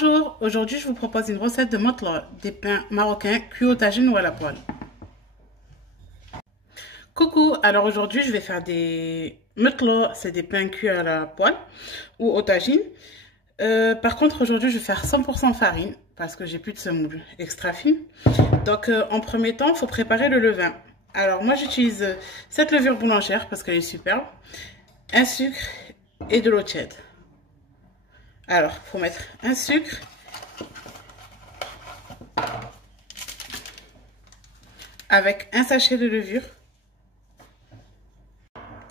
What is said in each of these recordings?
Bonjour, aujourd'hui je vous propose une recette de motla, des pains marocains cuits au tagine ou à la poêle. Coucou, alors aujourd'hui je vais faire des motla, c'est des pains cuits à la poêle ou au tagine. Par contre aujourd'hui je vais faire 100% farine parce que j'ai plus de semoule extra fine. Donc en premier temps il faut préparer le levain. Alors moi j'utilise cette levure boulangère parce qu'elle est superbe, un sucre et de l'eau tiède. Alors, il faut mettre un sucre, avec un sachet de levure.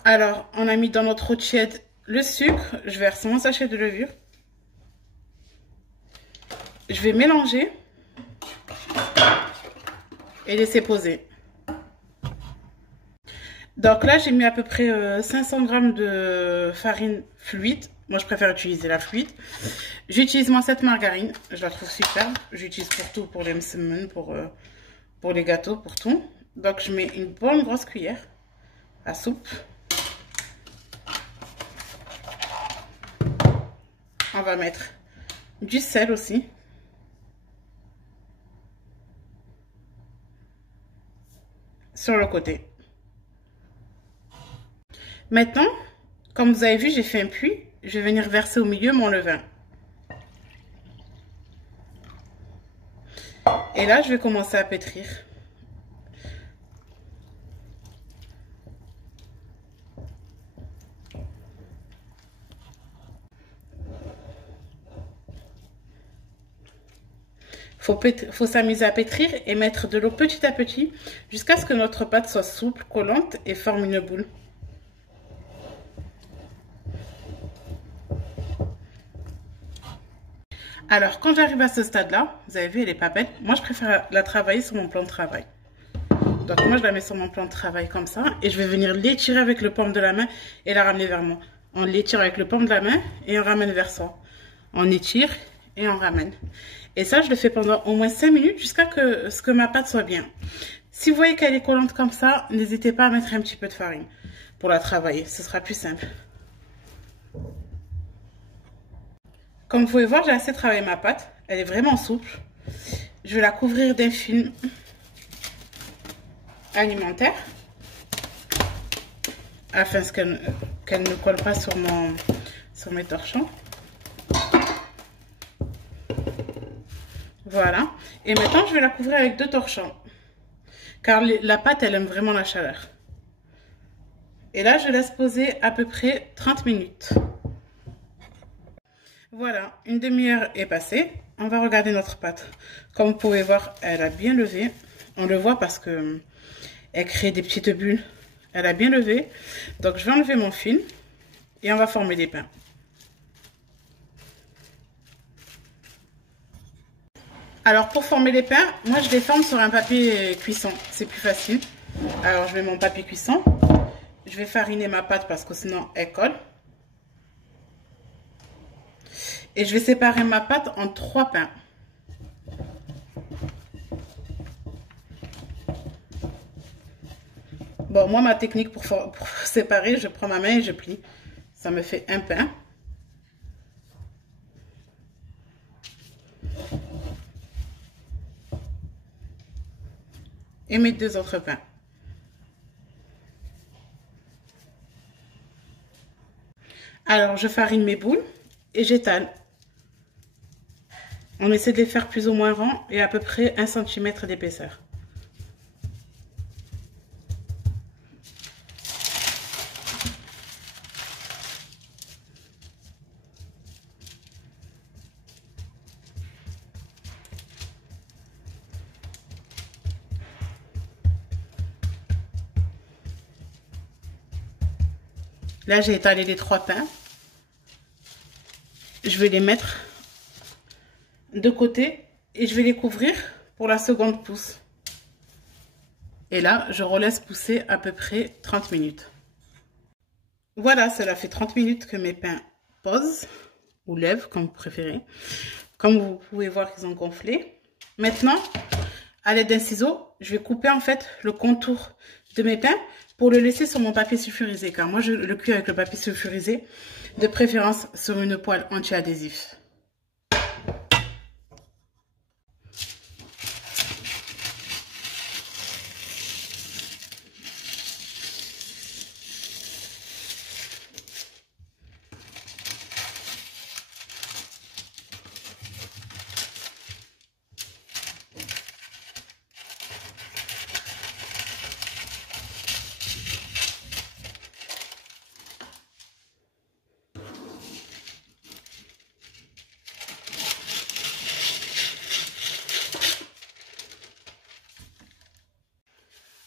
Alors, on a mis dans notre eau tiède le sucre. Je verse mon sachet de levure. Je vais mélanger et laisser poser. Donc là, j'ai mis à peu près 500 g de farine fluide. Moi, je préfère utiliser la fluide. J'utilise moi cette margarine. Je la trouve superbe. J'utilise pour tout, pour les msemen, pour les gâteaux, pour tout. Donc, je mets une bonne grosse cuillère à soupe. On va mettre du sel aussi. Sur le côté. Maintenant, comme vous avez vu, j'ai fait un puits. Je vais venir verser au milieu mon levain. Et là, je vais commencer à pétrir. Faut s'amuser à pétrir et mettre de l'eau petit à petit jusqu'à ce que notre pâte soit souple, collante et forme une boule. Alors, quand j'arrive à ce stade-là, vous avez vu, elle est pas belle. Moi, je préfère la travailler sur mon plan de travail. Donc, moi, je la mets sur mon plan de travail comme ça. Et je vais venir l'étirer avec le paume de la main et la ramener vers moi. On l'étire avec le paume de la main et on ramène vers soi. On étire et on ramène. Et ça, je le fais pendant au moins 5 minutes jusqu'à ce que ma pâte soit bien. Si vous voyez qu'elle est collante comme ça, n'hésitez pas à mettre un petit peu de farine pour la travailler. Ce sera plus simple. Comme vous pouvez voir, j'ai assez travaillé ma pâte. Elle est vraiment souple. Je vais la couvrir d'un film alimentaire afin qu'elle ne colle pas sur mes torchons. Voilà. Et maintenant, je vais la couvrir avec 2 torchons. Car la pâte, elle aime vraiment la chaleur. Et là, je laisse poser à peu près 30 minutes. Voilà, une demi-heure est passée. On va regarder notre pâte. Comme vous pouvez voir, elle a bien levé. On le voit parce que elle crée des petites bulles. Elle a bien levé. Donc, je vais enlever mon film et on va former des pains. Alors, pour former les pains, moi, je les forme sur un papier cuisson. C'est plus facile. Alors, je mets mon papier cuisson. Je vais fariner ma pâte parce que sinon, elle colle. Et je vais séparer ma pâte en 3 pains. Bon, moi, ma technique pour séparer, je prends ma main et je plie. Ça me fait un pain. Et mes 2 autres pains. Alors, je farine mes boules et j'étale. On essaie de les faire plus ou moins ronds et à peu près 1 cm d'épaisseur. Là, j'ai étalé les 3 pains. Je vais les mettre de côté et je vais les couvrir pour la seconde pousse. Et là, je relaisse pousser à peu près 30 minutes. Voilà, cela fait 30 minutes que mes pains posent ou lèvent, comme vous préférez. Comme vous pouvez voir qu'ils ont gonflé. Maintenant, à l'aide d'un ciseau, je vais couper en fait le contour de mes pains pour le laisser sur mon papier sulfurisé. Car moi, je le cuis avec le papier sulfurisé, de préférence sur une poêle anti-adhésif.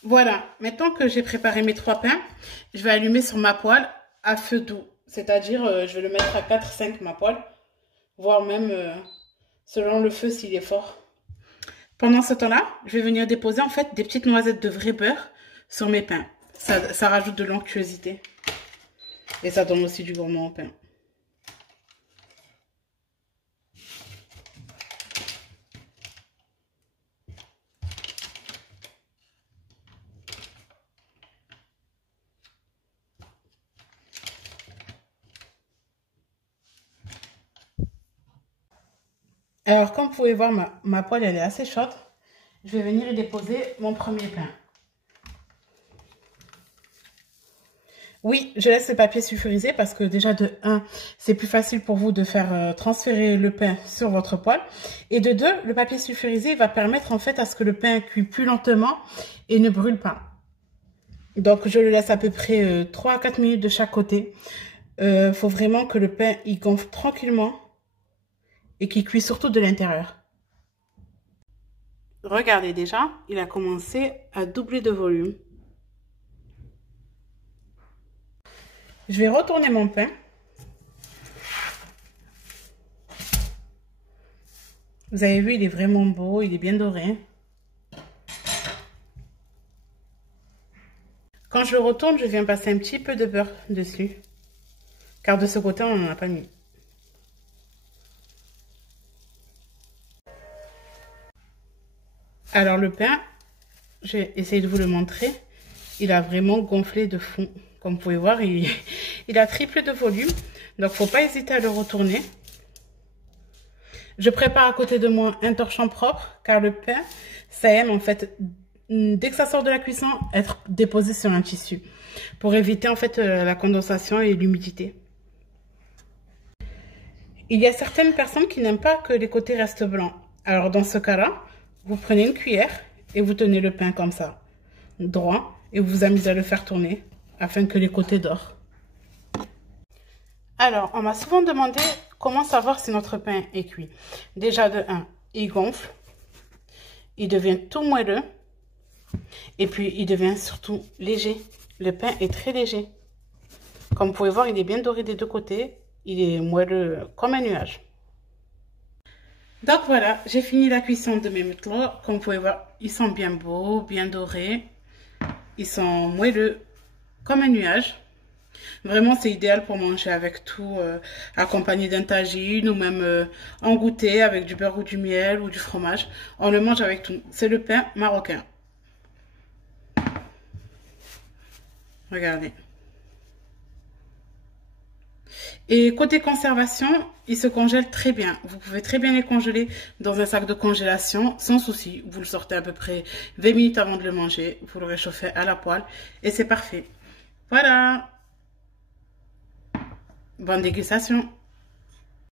Voilà, maintenant que j'ai préparé mes 3 pains, je vais allumer sur ma poêle à feu doux. C'est-à-dire, je vais le mettre à 4-5 ma poêle, voire même selon le feu s'il est fort. Pendant ce temps-là, je vais venir déposer en fait des petites noisettes de vrai beurre sur mes pains. Ça rajoute de l'onctuosité. Et ça donne aussi du gourmand au pain. Alors, comme vous pouvez voir, ma poêle, elle est assez chaude. Je vais venir y déposer mon premier pain. Oui, je laisse le papier sulfurisé parce que déjà de 1, c'est plus facile pour vous de faire transférer le pain sur votre poêle. Et de 2, le papier sulfurisé va permettre en fait à ce que le pain cuise plus lentement et ne brûle pas. Donc, je le laisse à peu près 3 à 4 minutes de chaque côté. Faut vraiment que le pain il gonfle tranquillement et qu'il cuise surtout de l'intérieur. Regardez déjà, il a commencé à doubler de volume. Je vais retourner mon pain. Vous avez vu, il est vraiment beau, il est bien doré. Quand je le retourne, je viens passer un petit peu de beurre dessus. Car de ce côté, on n'en a pas mis. Alors le pain, j'ai essayé de vous le montrer. Il a vraiment gonflé de fond. Comme vous pouvez voir, il a triplé de volume. Donc, faut pas hésiter à le retourner. Je prépare à côté de moi un torchon propre. Car le pain, ça aime en fait, dès que ça sort de la cuisson, être déposé sur un tissu. Pour éviter en fait la condensation et l'humidité. Il y a certaines personnes qui n'aiment pas que les côtés restent blancs. Alors dans ce cas-là, vous prenez une cuillère et vous tenez le pain comme ça, droit, et vous vous amusez à le faire tourner afin que les côtés dorent. Alors, on m'a souvent demandé comment savoir si notre pain est cuit. Déjà de 1, il gonfle, il devient tout moelleux et puis il devient surtout léger. Le pain est très léger. Comme vous pouvez voir, il est bien doré des deux côtés, il est moelleux comme un nuage. Donc voilà, j'ai fini la cuisson de mes matelots. Comme vous pouvez voir, ils sont bien beaux, bien dorés. Ils sont moelleux comme un nuage. Vraiment, c'est idéal pour manger avec tout, accompagné d'un tagine ou même en goûter avec du beurre ou du miel ou du fromage. On le mange avec tout. C'est le pain marocain. Regardez. Et côté conservation, ils se congèlent très bien. Vous pouvez très bien les congeler dans un sac de congélation sans souci. Vous le sortez à peu près 20 minutes avant de le manger. Vous le réchauffez à la poêle et c'est parfait. Voilà. Bonne dégustation.